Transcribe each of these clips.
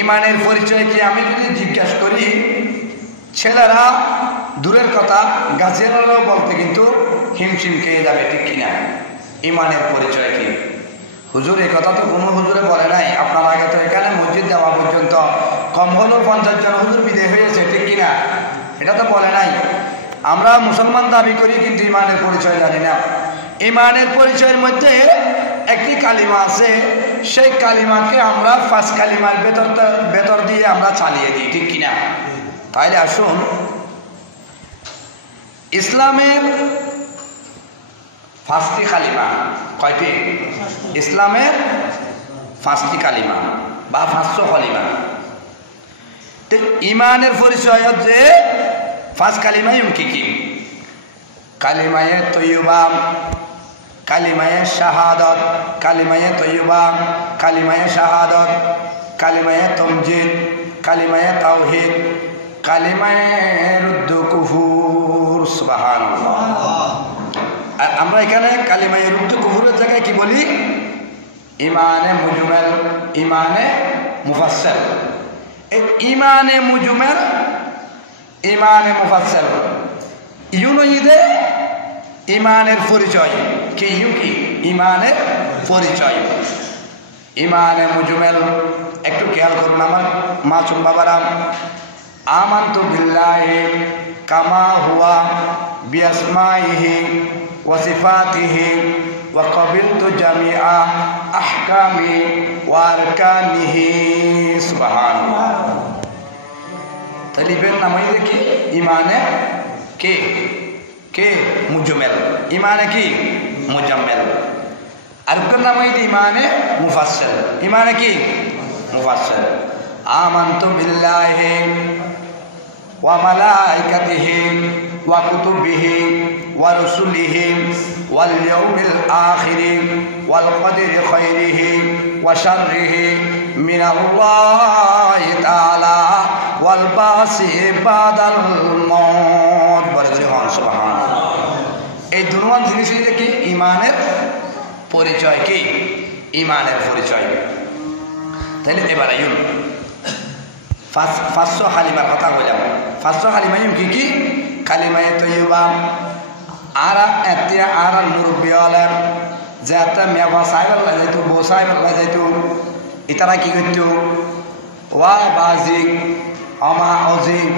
ইমানের পরিচয় কি আমি যদি জিজ্ঞাসা করি, ছেলেরা দূরের কথা গাছেরাও বলতে কিন্তু হিমশিম খেয়ে যাবে, ঠিক কিনা? ইমানের পরিচয় কি? হুজুর এই কথা তো কোনো হুজুরে বলে নাই। আপনার আগে তো এখানে মসজিদ যাওয়া পর্যন্ত কম হলেও 50 জন হুজুর বিদায় হয়েছে, ঠিক কিনা? এটা তো বলে নাই। আমরা মুসলমান দাবি করি কিন্তু ইমানের পরিচয় জানি না। ইমানের পরিচয়ের মধ্যে একটি কালিমা আছে, সেই কালিমাকে আমরা 5 কালিমার ভেতর দিয়ে আমরা চালিয়ে দিই, ঠিক কিনা? তাইলে আসুন, ইসলামের 5টি কালিমা। কয়টি? ইসলামের 5টি কালিমা বা 500 কালিমা। তো ইমানের পরিচয় হচ্ছে 5 কালিমাই কি কি? কালিমায়ে তৈয়বা, কালিমায়ে শাহাদাত, কালিমায়ে তৈয়বা, কালিমায়ে শাহাদাত, কালিমায়ে তামজিদ, কালিমায়ে তাওহীদ, কালিমায়ে রুদ্দু কুফুর। সুবহানাল্লাহ। আর আমরা এখানে কালিমায়ে রুদ্দু কুফুরের জায়গায় কি বলি? ইমানে মুজমেল, ইমানে মুফাসসাল। এই ইমানে মুজমেল, ইমানে মুফাসসাল ইউনইদে ইমানের পরিচয় কি? ইমানের পরিচয়। ইমানে মুজমেল একটু খেয়াল করুন আমার মাসুম বাবারা। আমানতু বিল্লাহি কামা হুয়া বিআসমাইহি ওয়া সিফাতিহি ওয়া ক্বাবিলতু জামিআ আহকামি ওয়া আরকানিহি। সুবহানাল্লাহ। তালিবের নামই কি? ইমানে কে কে মুজমেল, ইমানে কি? মুজাম্মেল। আরেকটার নাম হইতে ইমানে মুফাসসাল। ইমানে কি? মুফাসসাল। আমানতু বিল্লাহি ওয়া মালাইকাতিহি ওয়া কুতুবিহি ওয়া রুসুলিহি ওয়াল ইয়াউমিল আখিরি ওয়াল কদরি খাইরিহি ওয়া শাররিহি মিনাল্লাহি তাআলা ওয়াল বাসি বাদাল মউত। বলে করে হন সুবহানাল্লাহ। এই দুর্মান জিনিস হইতে কি? ইমানের পরিচয়। কি? ইমানের পরিচয়। তাহলে এবার আইন 500 কালিমার কথা বললাম। 500 কালিমা কি কি? কালিমায়ে তৈয়বা। আর এতিয়া আর মুরব্বী হলেন যে একটা মেবা সাহেবের লাগাইতো, বউ সাহেবের লাগাইতো, ইতারা কি করতো? ওয়া বাজিক আমা অজিক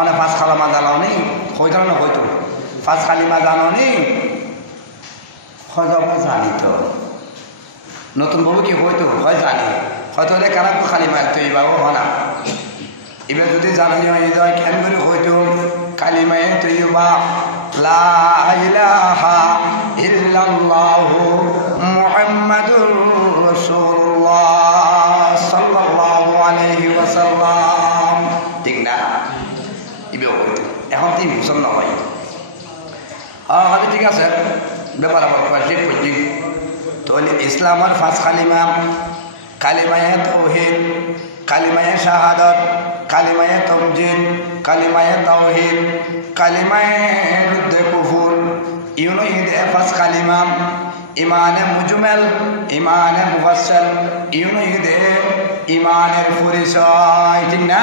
অনেক 5 কালিমা জানাও নি, হইতো না হইতো 5 কালিমা জানো নি, হয়তো জানি তো। নতুন বউ কি হইতো? হয় জানি, হয়তো কারা কালিমা তৈয়বা ও হয় না। এবার যদি জানি হয় কেন করে হইতো কালিমায়ে তৈয়বা লা ইলাহা ইল্লাল্লাহু মুহাম্মাদুর রাসূলুল্লাহ সাল্লাল্লাহু আলাইহি ওয়াসাল্লাম, ঠিক না? এবার হইতো। এখন তুই মুসলমান হয়, হয়তো ঠিক আছে, ব্যাপার আবার শেখ করছি। তাহলে ইসলামের 5 কালিমা: কালিমায়ে তাওহীদ, কালিমায়ে শাহাদাত, কালিমায়ে তামজিদ, কালিমায়ে তাওহীদ, কালিমায়ে রুদ্দে কুফুর। ইউনইদে 5 কালিমা। ইমানে মুজমেল, ইমানে মুফাসসাল, ইউনইদে ইমানের পরিচয়, ঠিক না?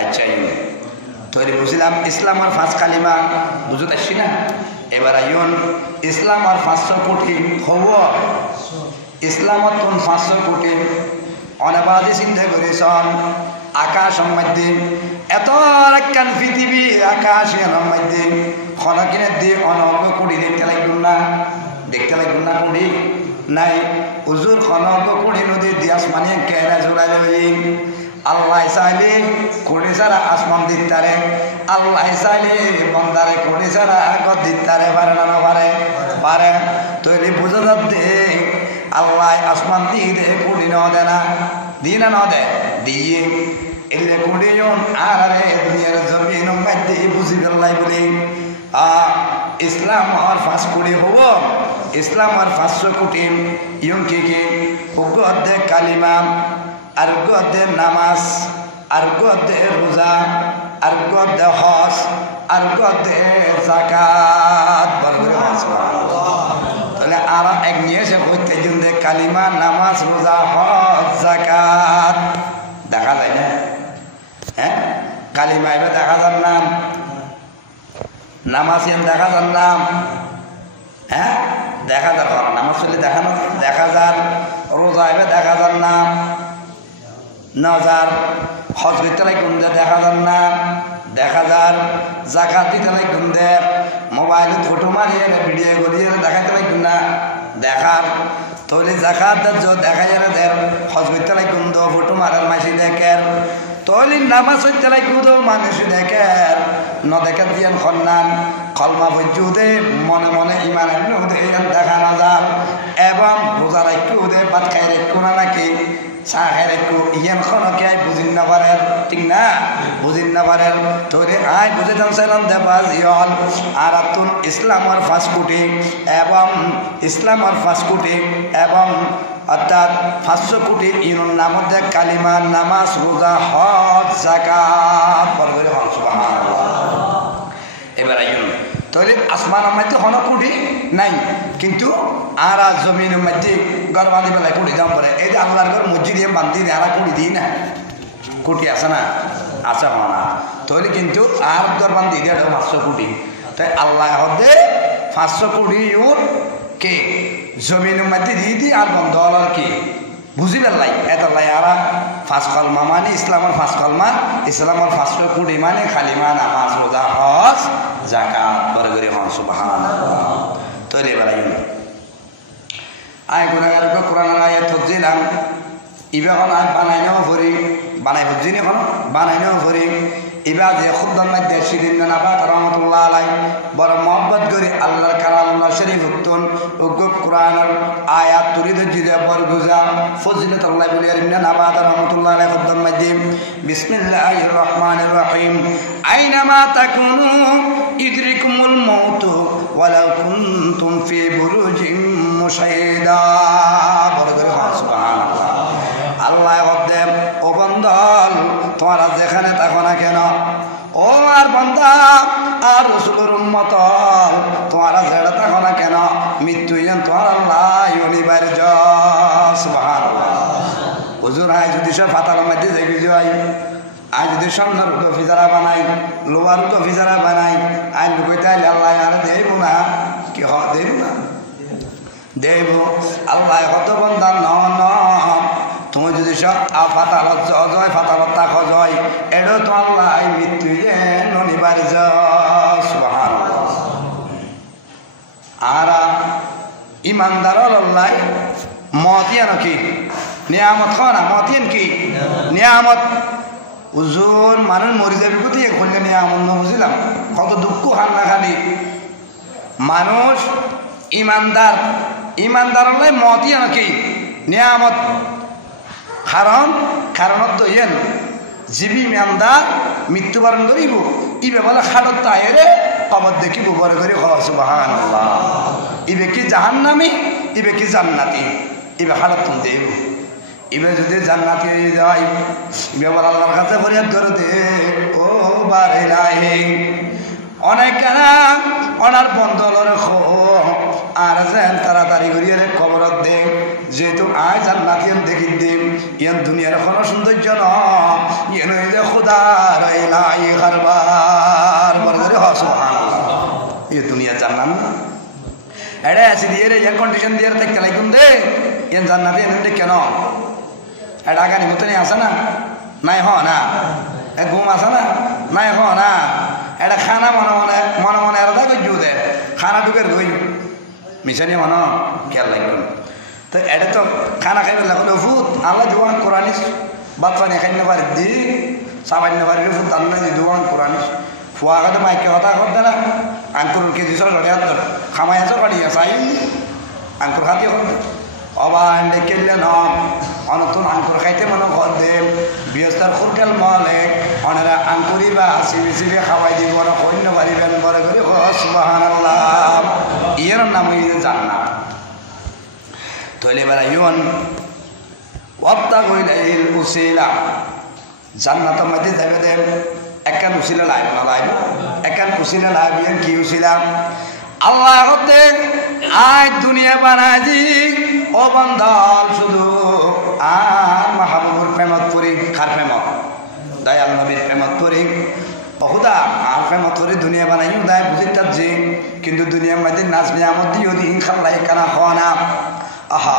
আচ্ছা, তৈরি বুঝলাম ইসলামের 5 কালিমা বুঝতে আসছি না? এবার আইন ইসলামের 500 কোটি হব। ইসলামত 500 কোটি অনেবাদী চিন্তা করেছেন। আকাশের মধ্যে এত একখান পৃথিবী, আকাশের মধ্যে খনকিনের দিয়ে অনর্গ কোটি দেখতে লাগবে না? দেখতে লাগবে না? কোটি নাই হুজুর, খনর্গ কোটি নদীর দিয়ে আসমানি কেনা জোড়াই লই। আল্লাহ চাইলে কোটি ছাড়া আসমান দিতারে, আল্লাহ চাইলে বন্দারে কোটি ছাড়া আগত দিতারে, পারে না? পারে পারে। তৈরি বুঝা যাচ্ছে আল্লাহ আসমান দিয়ে দে, কোটি ন দে না, দিয়ে না দে দিয়ে এলে কোটি জন আর দুনিয়ার জমিন মধ্যে বুঝি ফেললাই বলে ইসলাম আর 5 কোটি হব। ইসলাম আর 500 কোটি ইয়ং কে কে অধ্যে কালিমা, আর গদে নামাজ, আর গদে রোজা, আর গদে হজ, আর গদে যাকাত। তাহলে আর এক নিয়ে এসে হইতে জুন্দে কালিমা, নামাজ, রোজা, হজ, যাকাত। নামাজিয়ান দেখা যান না, হ্যাঁ দেখা যার নামাজ চলে দেখানো দেখা যান, রোজা এবে দেখা যান না, নাজার হজ করতে লাগুন দে দেখা যান না, দেখা যার জাকাত দিতে লাগুন দে, মোবাইলে ফটো মারিয়ে ভিডিও করিয়ে দেখাতে লাগুন না, দেখার তৈরি জাকাত দেখা যাবে দের হজ করতে লাগুন দো ফটো মারার মাসি দেখের তৈরি নামাজ হইতে লাগুন দো মানুষ দেখের ন দেখে দিয়ান খন্নান কলমা বজ্জুদে মনে মনে ইমান দেখা না যান এবং রোজা রাখু দে ভাত খাই রেখু না নাকি চাহ খাই রেখু ইয়ান খনকে বুঝিন না পারে, ঠিক না বুঝিন না পারে তৈরি আয় বুঝে জানছিলাম দেবাজ ইয়ল আর তুন ইসলামর ফাঁসকুটি এবং ইসলামর ফাঁসকুটি এবং অর্থাৎ 500 কোটি ইউন নামে কালিমা নামাজ রোজা হজ যাকাত বড় করে সুবহানাল্লাহ। এবার আইন তাহলে আসমানের মধ্যে হন কোটি নাই কিন্তু আর জমিনের মধ্যে ঘর বাঁধি বেলায় কোটি দাম পড়ে এই যে আল্লাহর ঘর মসজিদে বান্ধি দিয়ে আর কোটি দিই না কোটি আছে না আছে হনা তাহলে কিন্তু আর ঘর বান্ধি দিয়ে 500 কোটি তাই আল্লাহ হদে 500 কোটি ইউর কে জমিনের মধ্যে দিয়ে দিই আর বন্ধ হল কি বুঝি পেলাই এতলাই আর 5 কলমা মানে ইসলামের 5 কলমা ইসলামের 500 কোটি মানে কালিমা নামাজ রোজা হজ যাকাত বড় করে হন সুবহানাল্লাহ। তৈরি বেলাই আয় গুনাহগার কোরআনের আয়াত ফজিলাম ইবা কোন আয়াত বানাই নাও ভরি বানাই হজ্জি নি কোন বানাই নাও ভরি ইবা যে খুদ্দার মধ্যে শিরিন নাবাত রাহমাতুল্লাহ আলাইহি বড় মোহাব্বত করি আল্লাহর কালামুল্লাহ শরীফ উত্তন উগ কোরআনের আয়াত তুরিদ জিদে বড় গুজা ফজিলত আল্লাহ বলি ইবনে নাবাত রাহমাতুল্লাহ আলাইহি খুদ্দার মধ্যে বিসমিল্লাহির রহমানির রহিম আইনামা তাকুনু ইদরিকুমুল মাউত ওয়ালাউ কুনতুম ফি বুরুজিন মুশাইদা বড় করে সুবহানাল্লাহ। আল্লাহ হদে ও বন্দল তোমরা যেখানে থাকো না কেন ও আর বান্দা আর রাসূলের উম্মত তোমরা যেটা থাকো না কেন মৃত্যু যেন তোমার আল্লাহ অনিবার্য সুবহানাল্লাহ। হুজুর আয় যদি সব ফাতার মধ্যে দেখি যাই আজ যদি স্বর্ণের ফিজারা বানাই লোহার ফিজারা বানাই আইন কইতে আল্লাহ আর দেব না কি হ দেব না দেব আল্লাহ কত বন্দার ন তুমি যদি সব ফাতালত জয় ফাতালত তাক জয় এডো তো আল্লাহ মৃত্যু যেন অনিবার্য সুবহানাল্লাহ। আর ইমানদার আল্লাহ মতিয়ান কি নিয়ামত খানা মতিয়ান কি নিয়ামত হুজুর মানুষ মরি যাবি কোথায় খুললে নিয়ামত ন বুঝলাম কত দুঃখ হান্না খালি মানুষ ইমানদার ইমানদার আল্লাহ মতিয়ান কি নিয়ামত কারণত দইয়েন জীবী ইমানদার মৃত্যুবরণ করিব ইবে বলে খাটত তাইরে কবর দেখিব বড় করে সুবহানাল্লাহ। ইবে কি জাহান্নামী ইবে কি জান্নাতি ইবে খাটত তুমি দেব ইবে যদি জান্নাতি হয়ে যায় ইবে বলে আল্লাহর কাছে ফরিয়াদ ধরে দে ও বারে নাই অনেক কেনা ওনার বন্ধলের আর যেন তাড়াতাড়ি করিয়ে খবরত দে যেহেতু আয় জান্নাতি দেখি দিম ইয়ান দুনিয়ার কোনো সৌন্দর্য ন যে খুদার এলাই কারবার বলে সুবহানাল্লাহ। এই দুনিয়া জান্নাত না এড়ে আছে দিয়ে রে এয়ার কন্ডিশন দিয়ে দেখতে লাগুন দে ইয়ান জান্নাতি এনে কেন এটা গানি মতনই আছে না নাই হ না ঘুম আছে না নাই হ না এটা খানা মনে মনে মনে মনে এরা গজু দে খানা ঢুকের গই মিশানি মনে খেয়াল লাগবে তো এটা তো খানা খাইবে লাগলো ফুট আল্লাহ জোয়ান কোরআনিস বাদ পানি খাইতে পারি দি সামান্য পারি ফুট আল্লাহ জোয়ান কোরআনিস ফুয়া কাছে মাইকে কথা করতে না আঙ্কুর কেজি সর লড়ে হাত খামাই আছে পাড়ি চাই আঙ্কুর খাতি করতে অবান ডেকেলে ন অনতুন আঙ্কুর খাইতে মনে ঘর দে বৃহস্পতির খুরকাল মলে অনেরা আঙ্কুরি বা সিবি সিবি খাওয়াই দিব না কন্য পারিবেন বড় করে সুবহানাল্লাহ। ইয়ের নাম জান্নাত তৈলে বেলা ইউন ওয়াত্তা কইলাইল উসিলা জান্নাতের মধ্যে যাবে দেব একান উসিলা লাইব না লাইব একান উসিলা লাইব কি উসিলা আল্লাহ হতে আয় দুনিয়া বানাই দি ও বান্দাল শুধু আর মাহবুবুর প্রেমত পড়ি কার প্রেমত দয়াল নবীর প্রেমত পড়ি অহুদা আর প্রেমত পড়ি দুনিয়া বানাই দায় বুঝি তার নিয়ামত দিও দিন খাল্লাই কানা খাওয়ানা আহা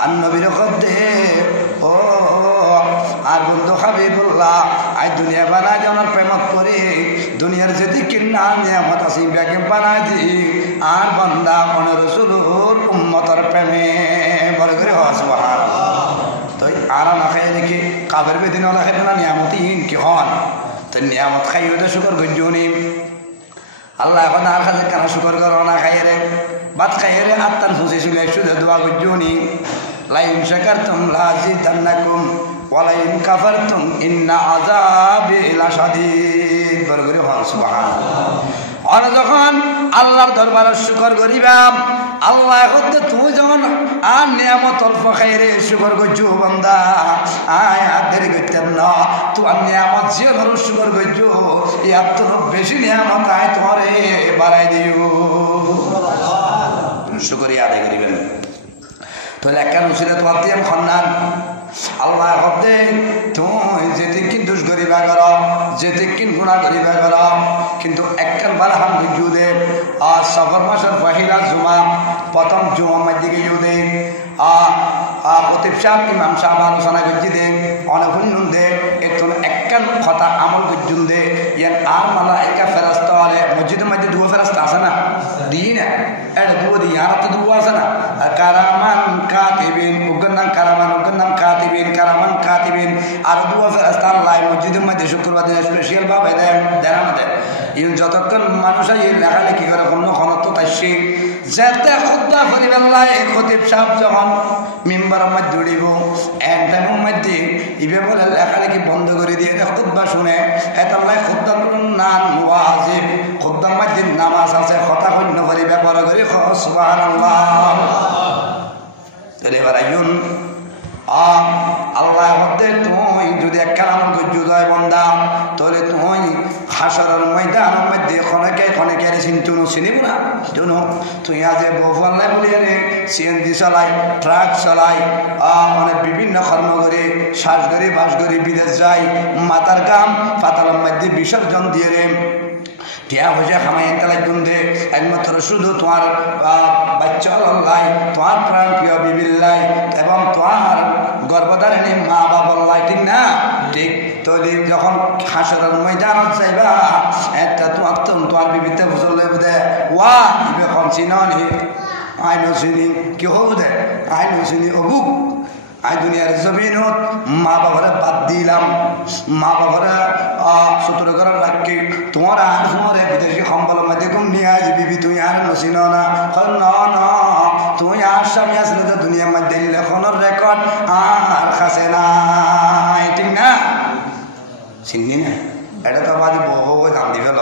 আর নবীর খদ্দে ও আর বন্ধু হাবিবুল্লাহ আই দুনিয়া বানাই ওনার প্রেমত করে দুনিয়ার যদি কিনা নিয়ামত আসি ব্যাগে বানাই দি আর বান্দা অন রসুলুর উম্মতর প্রেমে বড় করে হওয়া তো আর না খাই দেখি কাফের বেদিন না খাই না নিয়ামতহীন কি হন তো নিয়ামত খাই ওটা শুকর গজ্জনি আল্লাহ এখন আর কাছে কেন শুকর করো না খাই রে ভাত খাই রে আত্মান খুশি শুনে শুধু দোয়া গজ্জনি লাইন শাকারতুম লাযিদান্নাকুম ওয়া লাইন কাফারতুম ইন্না আযাবি লাশাদীদ বড় করে হন সুবহানাল্লাহ আর যখন আল্লাহর দরবারে শুকর করিবাম আল্লাহ হতে তুমি যখন আর নিয়ামত অল্প খাই রে শুকর গজ্জু বান্দা আয় আর দেরি করতেন না তোমার নিয়ামত জিয়র শুকর গজ্জু ইয়ার তো বেশি নিয়ামত আয় তোমারে বাড়াই দিও শুকরিয়া আদায় করিবেন তাহলে একটা নুসিরে তোমার দিয়ে খন্নান আল্লাহ হতে তুমি যেতে কি দুষ করিবা কর যেতে কি গুণা করিবা কর কিন্তু একখান বারহান বুঝু দে আর সফর মাসের পহিলা জুমা প্রথম জুমার দিকে ইউ দে খতিব সাহেব ইমাম সাহেব আলোচনা করছি দে অনেক নুন দে একটু একখান কথা আমল বুঝুন দে ইয়ার আর মালা একা ফেরাস্তা হলে মসজিদের মধ্যে দুয়া ফেরাস্তা আছে না দিই না এটা দুয়া দিই আর তো দুয়া আছে না কারামান কাতিবিন উগ্র নাম কারামান উগ্র নাম কাতিবিন কারামান কাতিবিন আর দুয়া ফেরাস্তা আল্লাহ মসজিদের মধ্যে শুক্রবার দিন স্পেশাল ভাবে দেন আমাদের ইন যতক্ষণ মানুষ এই লেখালেখি করে কোনো ক্ষণত তাই শিখ যেতে খুদ্া করিবেন লাই খতিব সাহেব যখন মেম্বারের মধ্যে উড়িব এক টাইমের মধ্যে ইবে বলে লেখালেখি বন্ধ করে দিয়ে খুদ্া শুনে হেতাল্লাই খুদ্া নান ওয়াজিব খুদ্ার মধ্যে নামাজ আছে কথা কন্য করিবে বড় করে সুবহানাল্লাহ এবার আইন আল্লাহ হতে তুই যদি একখান আমল গজ্জু দয় বন্দা তাহলে তুই হাসরের ময়দানের মধ্যে খনেকে চিন্তু চিনিব না জানো তুই আজ বহু আল্লাহ বলি রে সিএনজি চালাই ট্রাক চালাই মানে বিভিন্ন কর্ম করে শ্বাস করে বাস করে বিদেশ যায় মাতার গাম পাতালের মধ্যে বিসর্জন দিয়ে রে টিয়া পয়সা খামাই তালাই গুন্দে একমাত্র শুধু তোমার বাচ্চা লাই তোমার প্রাণ প্রিয় বিবিল্লাই এবং তোমার গর্ভধারিণী মা বাবার ঠিক না ঠিক তো যখন হাসরের ময়দানত যাইবা একটা তোমার বিবিতে বুঝলে বুঝে ওয়া ইবে কম চিনি আইন চিনি কি হবু দে আইন চিনি অবুক আই দুনিয়ার জমিনত মা বাবারে বাদ দিলাম মা বাবারে সতর্ক করে রাখি তোমার আর তোমারে বিদেশি সম্বল মধ্যে কম নিয়ে আজ বিবি তুই আর নচিন না ন তুই আর স্বামী আসলে তো দুনিয়ার মধ্যে লেখনের রেকর্ড আর খাসে নাই ঠিক না চিনি না এটা তো আবার বহু দাম দি ফেল